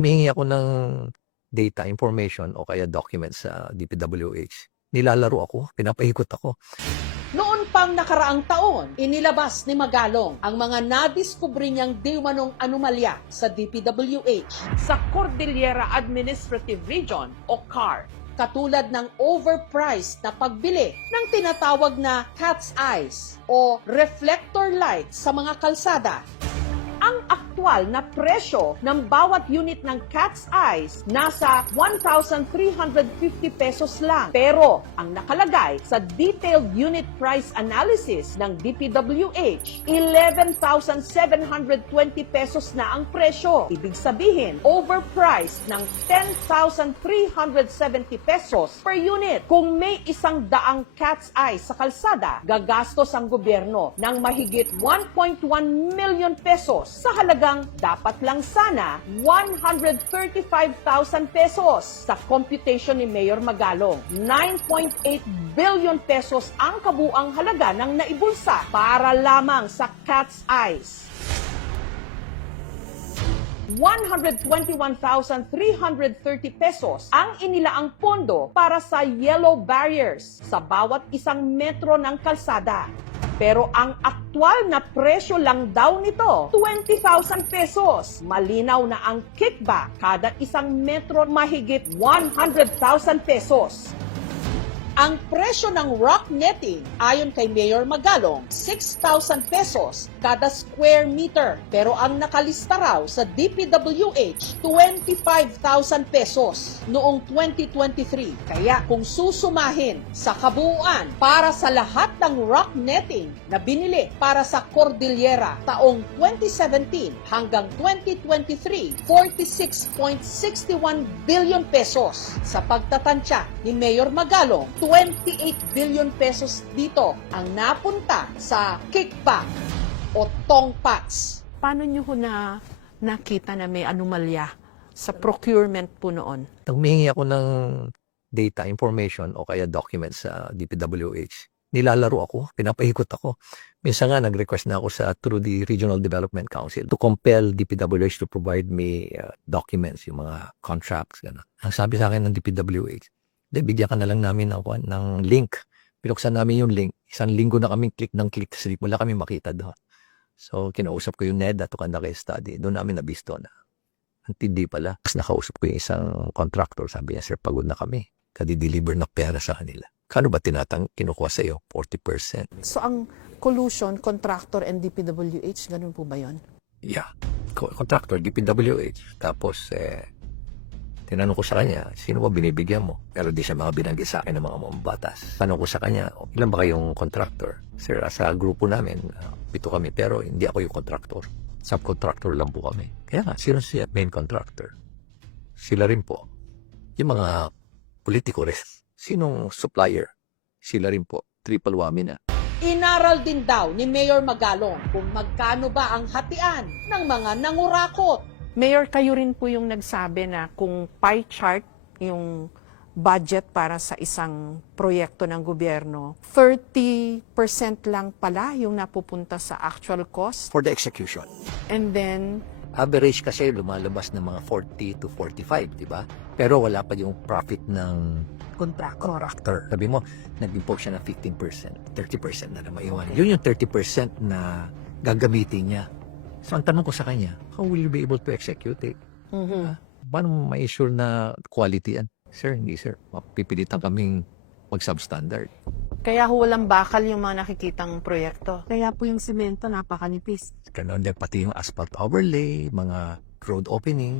Humihingi ako ng data, information o kaya documents sa DPWH. Nilalaro ako, pinapaikot ako. Noon pang nakaraang taon, inilabas ni Magalong ang mga nadiskubre niyang dimanong anomalya sa DPWH sa Cordillera Administrative Region o CAR. Katulad ng overpriced na pagbili ng tinatawag na cat's eyes o reflector light sa mga kalsada. Ang aktual na presyo ng bawat unit ng cat's eyes nasa 1,350 pesos lang. Pero ang nakalagay sa detailed unit price analysis ng DPWH, 11,720 pesos na ang presyo. Ibig sabihin, overpriced ng 10,370 pesos per unit. Kung may 100 cat's eyes sa kalsada, gagastos ang gobyerno ng mahigit 1.1 million pesos sa halagang dapat lang sana 135,000 pesos. Sa computation ni Mayor Magalong, 9.8 billion pesos ang kabuang halaga ng naibulsa para lamang sa cat's eyes. 121,330 pesos ang inilaang pondo para sa yellow barriers sa bawat isang metro ng kalsada. Pero ang aktual na presyo lang daw nito, 20,000 pesos. Malinaw na ang kickback kada isang metro mahigit 100,000 pesos. Ang presyo ng rock netting, ayon kay Mayor Magalong, 6,000 pesos kada square meter. Pero ang nakalista raw sa DPWH, 25,000 pesos noong 2023. Kaya kung susumahin sa kabuuan para sa lahat ng rock netting na binili para sa Cordillera taong 2017 hanggang 2023, 46.61 billion pesos. Sa pagtatansya ni Mayor Magalong, 28 billion pesos dito ang napunta sa kickback o tongpats. Paano nyo ho na nakita na may anomalya sa procurement po noon? Humihingi ako ng data, information o kaya documents sa DPWH. Nilalaro ako, pinapaikot ako. Minsan nga nag-request na ako through the Regional Development Council to compel DPWH to provide me documents, yung mga contracts. Gano'n. Ang sabi sa akin ng DPWH, bigyan ka na lang namin ng link. Pinuksan namin yung link. Isang linggo na kami click ng click. Kasi wala kami makita doon. So, kinausap ko yung NEDA to conduct a study. Doon namin nabisto na. Ang tindi pala. Tapos nakausap ko yung isang contractor. Sabi niya, sir, pagod na kami. Kadi-deliver na pera sa kanila. Kano ba kinukuha sa iyo? 40%. So ang collusion, contractor and DPWH, ganun po ba yun? Yeah. Contractor, DPWH. Tapos, tinanong ko sa kanya, sino ba binibigyan mo? Pero di siya mga binanggit sa akin ng mga mambatas. Tanong ko sa kanya, ilan ba kayong contractor? Sir, sa grupo namin, 7 kami, pero hindi ako yung contractor. Subcontractor lang po kami. Kaya nga, sino siya main contractor? Sila rin po. Yung mga politiko rin. Sinong supplier? Sila rin po. Triple whammy na. Inaral din daw ni Mayor Magalong kung magkano ba ang hatian ng mga nangurakot. Mayor, kayo rin po yung nagsabi na kung pie chart yung budget para sa isang proyekto ng gobyerno, 30% lang pala yung napupunta sa actual cost. For the execution. And then, Average kasi lumalabas ng mga 40 to 45, di ba? Pero wala pa yung profit ng contractor. Sabi mo, nag-impose siya ng 15%, 30% na maiwan. Yun yung 30% na gagamitin niya. So, ang tanong ko sa kanya, how will you be able to execute it? Paano mo ma-assure na quality yan? Sir, hindi sir. Mapipilitan kaming mag-substandard. kaya ho walang bakal yung mga nakikitang proyekto. Kaya po yung semento napakanipis. Ganon din pati yung asphalt overlay, mga road opening.